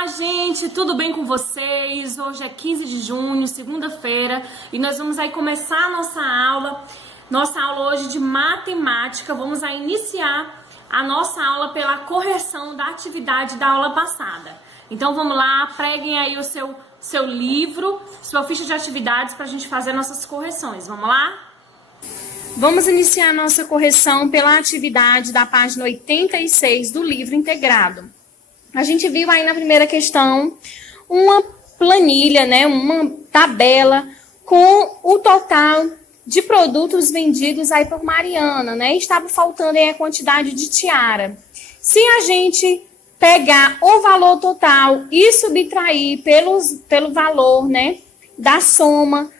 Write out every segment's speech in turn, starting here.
Olá, gente, tudo bem com vocês? Hoje é 15 de junho, segunda-feira, e nós vamos aí começar a nossa aula hoje de matemática. Vamos aí iniciar a nossa aula pela correção da atividade da aula passada. Então vamos lá, preguem aí o seu livro, sua ficha de atividades para a gente fazer nossas correções. Vamos lá? Vamos iniciar a nossa correção pela atividade da página 86 do livro integrado. A gente viu aí na primeira questão uma planilha, né, uma tabela com o total de produtos vendidos aí por Mariana, né? Estava faltando aí a quantidade de tiara. Se a gente pegar o valor total e subtrair pelo valor, né, da soma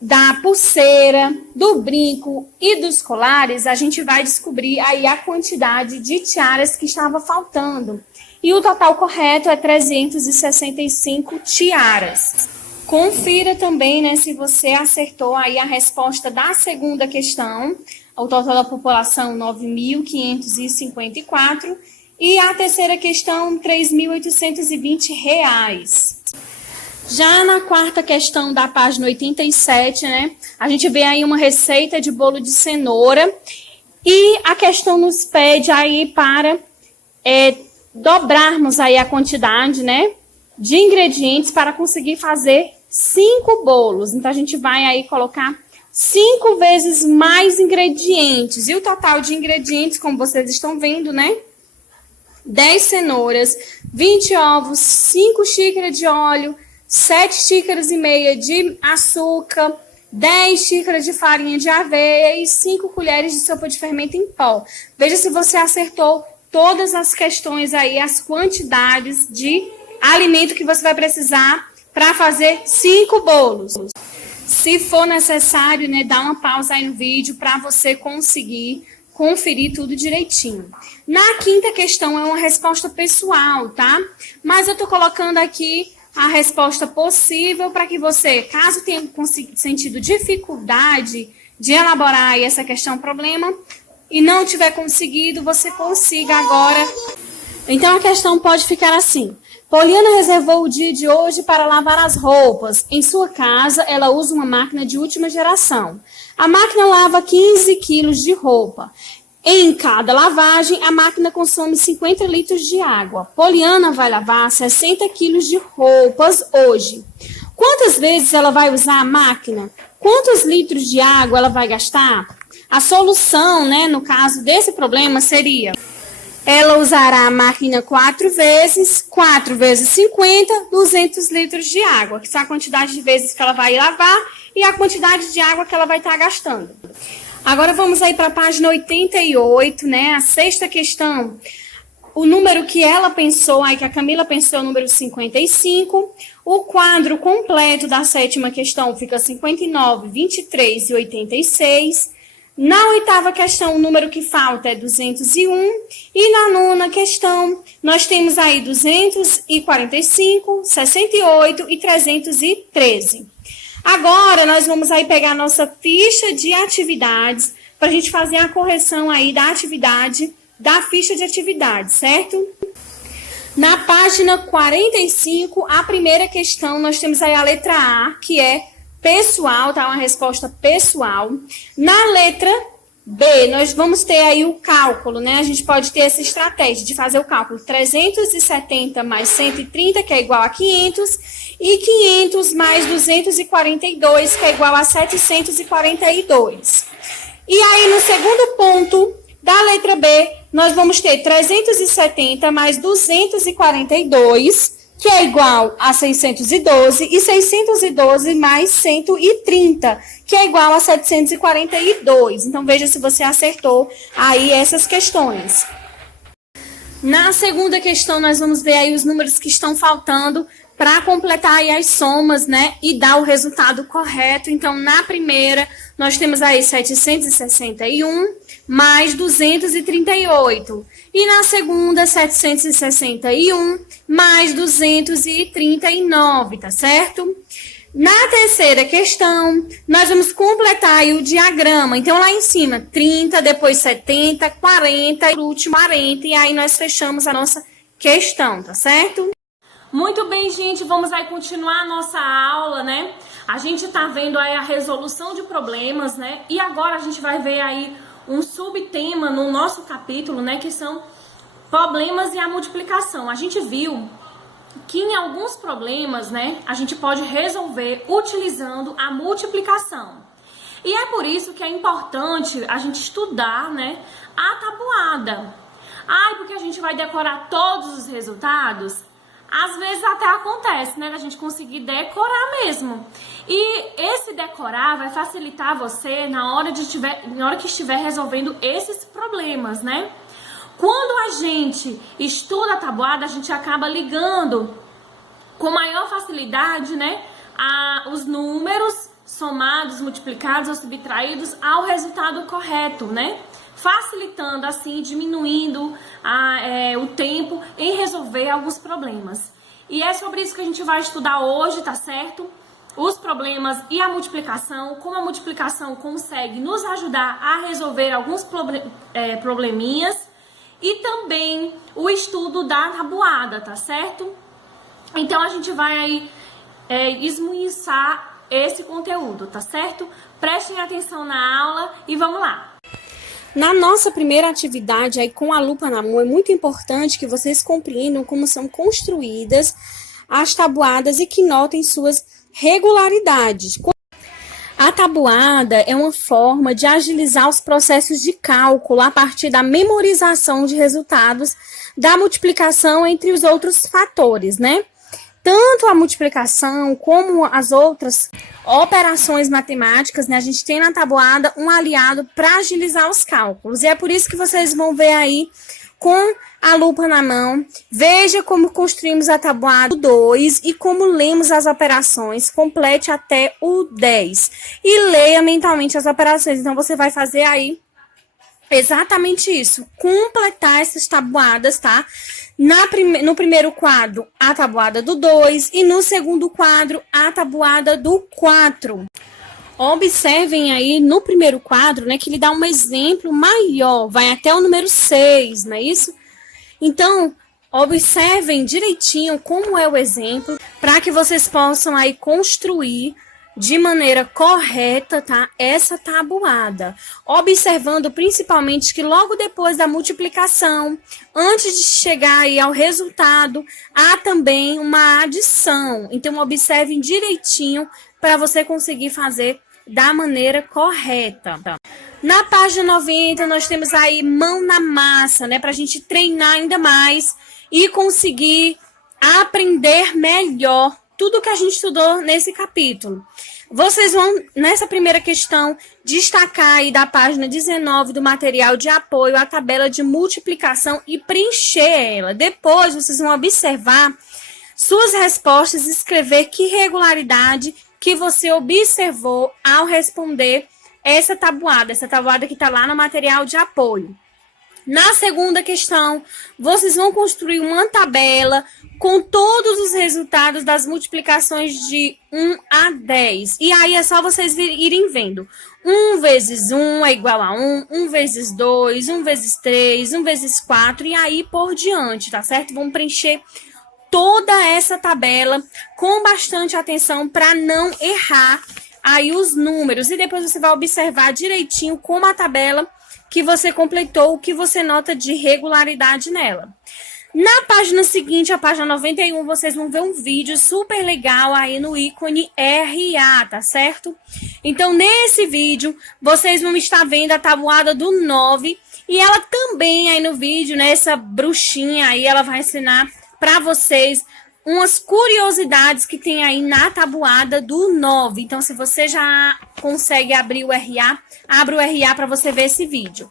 da pulseira, do brinco e dos colares, a gente vai descobrir aí a quantidade de tiaras que estava faltando. E o total correto é 365 tiaras. Confira também, né, se você acertou aí a resposta da segunda questão. O total da população, 9.554. E a terceira questão, R$ 3.820. Já na quarta questão da página 87, né, a gente vê aí uma receita de bolo de cenoura. E a questão nos pede aí para dobrarmos aí a quantidade, né, de ingredientes para conseguir fazer 5 bolos. Então, a gente vai aí colocar 5 vezes mais ingredientes. E o total de ingredientes, como vocês estão vendo, né, 10 cenouras, 20 ovos, 5 xícaras de óleo, 7 xícaras e meia de açúcar, 10 xícaras de farinha de aveia e 5 colheres de sopa de fermento em pó. Veja se você acertou todas as questões aí, as quantidades de alimento que você vai precisar para fazer 5 bolos. Se for necessário, né, dá uma pausa aí no vídeo para você conseguir conferir tudo direitinho. Na quinta questão é uma resposta pessoal, tá? Mas eu tô colocando aqui a resposta possível para que você, caso tenha sentido dificuldade de elaborar aí essa questão problema e não tiver conseguido, você consiga agora. Então a questão pode ficar assim: Poliana reservou o dia de hoje para lavar as roupas. Em sua casa, ela usa uma máquina de última geração. A máquina lava 15 quilos de roupa. Em cada lavagem, a máquina consome 50 litros de água. Poliana vai lavar 60 quilos de roupas hoje. Quantas vezes ela vai usar a máquina? Quantos litros de água ela vai gastar? A solução, né, no caso desse problema seria: ela usará a máquina 4 vezes 50, 200 litros de água, que são a quantidade de vezes que ela vai lavar e a quantidade de água que ela vai estar gastando. Agora vamos aí para a página 88, né? A sexta questão. O número que ela pensou, aí que a Camila pensou, é o número 55. O quadro completo da sétima questão fica 59, 23 e 86. Na oitava questão, o número que falta é 201. E na nona questão, nós temos aí 245, 68 e 313. Agora, nós vamos aí pegar a nossa ficha de atividades para a gente fazer a correção aí da atividade da ficha de atividades, certo? Na página 45, a primeira questão, nós temos aí a letra A, que é pessoal, tá? Uma resposta pessoal. Na letra B, nós vamos ter aí o cálculo, né? A gente pode ter essa estratégia de fazer o cálculo 370 mais 130, que é igual a 500, e 500 mais 242, que é igual a 742. E aí, no segundo ponto da letra B, nós vamos ter 370 mais 242, que é igual a 612, e 612 mais 130, que é igual a 742. Então, veja se você acertou aí essas questões. Na segunda questão, nós vamos ver aí os números que estão faltando para completar aí as somas, né, e dar o resultado correto. Então, na primeira, nós temos aí 761 mais 238. E na segunda, 761 mais 239, tá certo? Na terceira questão, nós vamos completar aí o diagrama. Então, lá em cima, 30, depois 70, 40, e por último 40. E aí, nós fechamos a nossa questão, tá certo? Muito bem, gente, vamos aí continuar a nossa aula, né? A gente tá vendo aí a resolução de problemas, né? E agora a gente vai ver aí um subtema no nosso capítulo, né? Que são problemas e a multiplicação. A gente viu que em alguns problemas, né? A gente pode resolver utilizando a multiplicação. E é por isso que é importante a gente estudar, né? A tabuada. Ai, porque a gente vai decorar todos os resultados? Às vezes até acontece, né, da gente conseguir decorar mesmo. E esse decorar vai facilitar você na hora que estiver resolvendo esses problemas, né? Quando a gente estuda a tabuada, a gente acaba ligando com maior facilidade, né, os números somados, multiplicados ou subtraídos ao resultado correto, né? Facilitando assim, diminuindo o tempo em resolver alguns problemas. E é sobre isso que a gente vai estudar hoje, tá certo? Os problemas e a multiplicação, como a multiplicação consegue nos ajudar a resolver alguns probleminhas e também o estudo da tabuada, tá certo? Então a gente vai aí esmiuçar esse conteúdo, tá certo? Prestem atenção na aula e vamos lá! Na nossa primeira atividade, aí com a lupa na mão, é muito importante que vocês compreendam como são construídas as tabuadas e que notem suas regularidades. A tabuada é uma forma de agilizar os processos de cálculo a partir da memorização de resultados da multiplicação entre os outros fatores, né? Tanto a multiplicação como as outras operações matemáticas, né? A gente tem na tabuada um aliado para agilizar os cálculos. E é por isso que vocês vão ver aí com a lupa na mão. Veja como construímos a tabuada do 2 e como lemos as operações. Complete até o 10. E leia mentalmente as operações. Então, você vai fazer aí exatamente isso. Completar essas tabuadas, tá? No primeiro quadro, a tabuada do 2 e no segundo quadro, a tabuada do 4. Observem aí no primeiro quadro, né, que ele dá um exemplo maior, vai até o número 6, não é isso? Então, observem direitinho como é o exemplo, para que vocês possam aí construir de maneira correta, tá? Essa tabuada. Observando principalmente que logo depois da multiplicação, antes de chegar aí ao resultado, há também uma adição. Então, observem direitinho para você conseguir fazer da maneira correta. Na página 90, nós temos aí mão na massa, né? Para a gente treinar ainda mais e conseguir aprender melhor tudo que a gente estudou nesse capítulo. Vocês vão, nessa primeira questão, destacar aí da página 19 do material de apoio a tabela de multiplicação e preencher ela. Depois, vocês vão observar suas respostas e escrever que regularidade que você observou ao responder essa tabuada que está lá no material de apoio. Na segunda questão, vocês vão construir uma tabela com todos os resultados das multiplicações de 1 a 10. E aí é só vocês irem vendo. 1 vezes 1 é igual a 1, 1 vezes 2, 1 vezes 3, 1 vezes 4 e aí por diante, tá certo? Vamos preencher toda essa tabela com bastante atenção para não errar aí os números. E depois você vai observar direitinho como a tabela que você completou, o que você nota de regularidade nela. Na página seguinte, a página 91, vocês vão ver um vídeo super legal aí no ícone RA, tá certo? Então, nesse vídeo, vocês vão estar vendo a tabuada do 9 e ela também aí no vídeo, né, essa bruxinha aí, ela vai ensinar para vocês umas curiosidades que tem aí na tabuada do 9. Então, se você já consegue abrir o RA, abra o RA para você ver esse vídeo.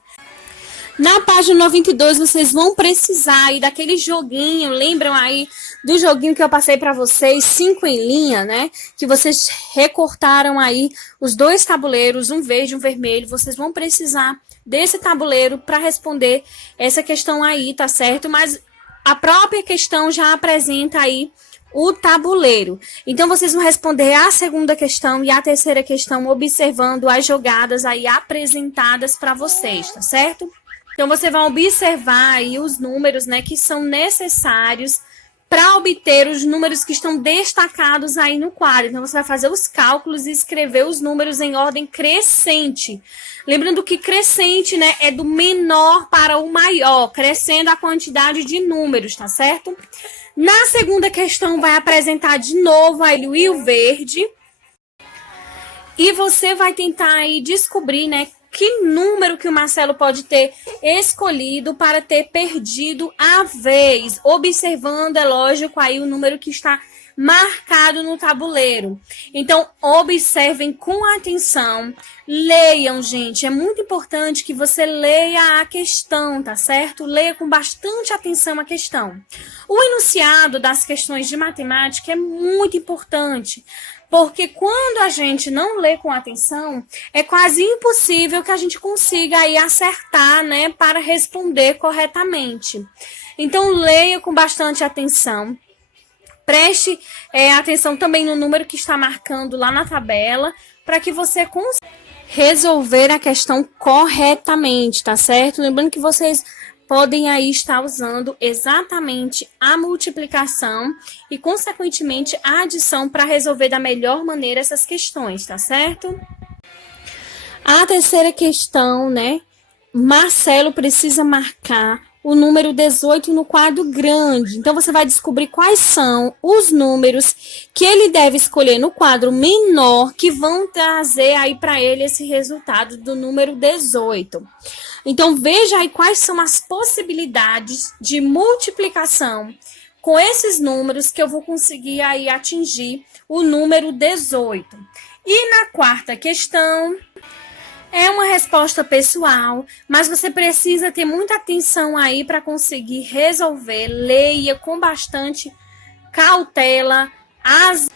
Na página 92, vocês vão precisar aí daquele joguinho, lembram aí do joguinho que eu passei para vocês, 5 em linha, né? Que vocês recortaram aí os dois tabuleiros, um verde e um vermelho. Vocês vão precisar desse tabuleiro para responder essa questão aí, tá certo? Mas a própria questão já apresenta aí o tabuleiro. Então, vocês vão responder a segunda questão e a terceira questão observando as jogadas aí apresentadas para vocês, tá certo? Então, você vai observar aí os números, né, que são necessários para obter os números que estão destacados aí no quadro. Então, você vai fazer os cálculos e escrever os números em ordem crescente. Lembrando que crescente, né, é do menor para o maior, crescendo a quantidade de números, tá certo? Na segunda questão, vai apresentar de novo aí o Rio Verde. E você vai tentar aí descobrir, né, que número que o Marcelo pode ter escolhido para ter perdido a vez, observando, é lógico, aí o número que está marcado no tabuleiro. Então, observem com atenção, leiam, gente, é muito importante que você leia a questão, tá certo? Leia com bastante atenção a questão. O enunciado das questões de matemática é muito importante, porque quando a gente não lê com atenção, é quase impossível que a gente consiga aí acertar, né, para responder corretamente. Então, leia com bastante atenção. Preste atenção também no número que está marcando lá na tabela, para que você consiga resolver a questão corretamente, tá certo? Lembrando que vocês podem aí estar usando exatamente a multiplicação e, consequentemente, a adição para resolver da melhor maneira essas questões, tá certo? A terceira questão, né? Marcelo precisa marcar o número 18 no quadro grande. Então, você vai descobrir quais são os números que ele deve escolher no quadro menor que vão trazer aí para ele esse resultado do número 18. Então, veja aí quais são as possibilidades de multiplicação com esses números que eu vou conseguir aí atingir o número 18. E na quarta questão, é uma resposta pessoal, mas você precisa ter muita atenção aí para conseguir resolver. Leia com bastante cautela as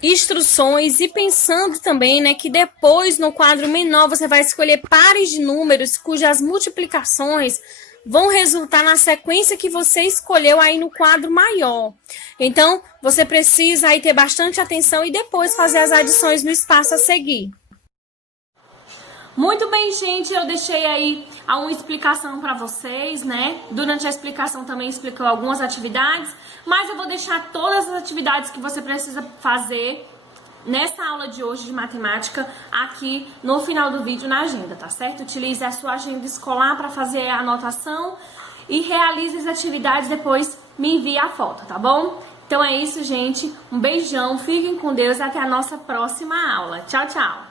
instruções e pensando também, né, que depois no quadro menor você vai escolher pares de números cujas multiplicações vão resultar na sequência que você escolheu aí no quadro maior. Então, você precisa aí ter bastante atenção e depois fazer as adições no espaço a seguir. Muito bem, gente, eu deixei aí uma explicação para vocês, né? Durante a explicação também explicou algumas atividades, mas eu vou deixar todas as atividades que você precisa fazer nessa aula de hoje de matemática aqui no final do vídeo na agenda, tá certo? Utilize a sua agenda escolar para fazer a anotação e realize as atividades, depois me envie a foto, tá bom? Então é isso, gente. Um beijão, fiquem com Deus, até a nossa próxima aula. Tchau, tchau!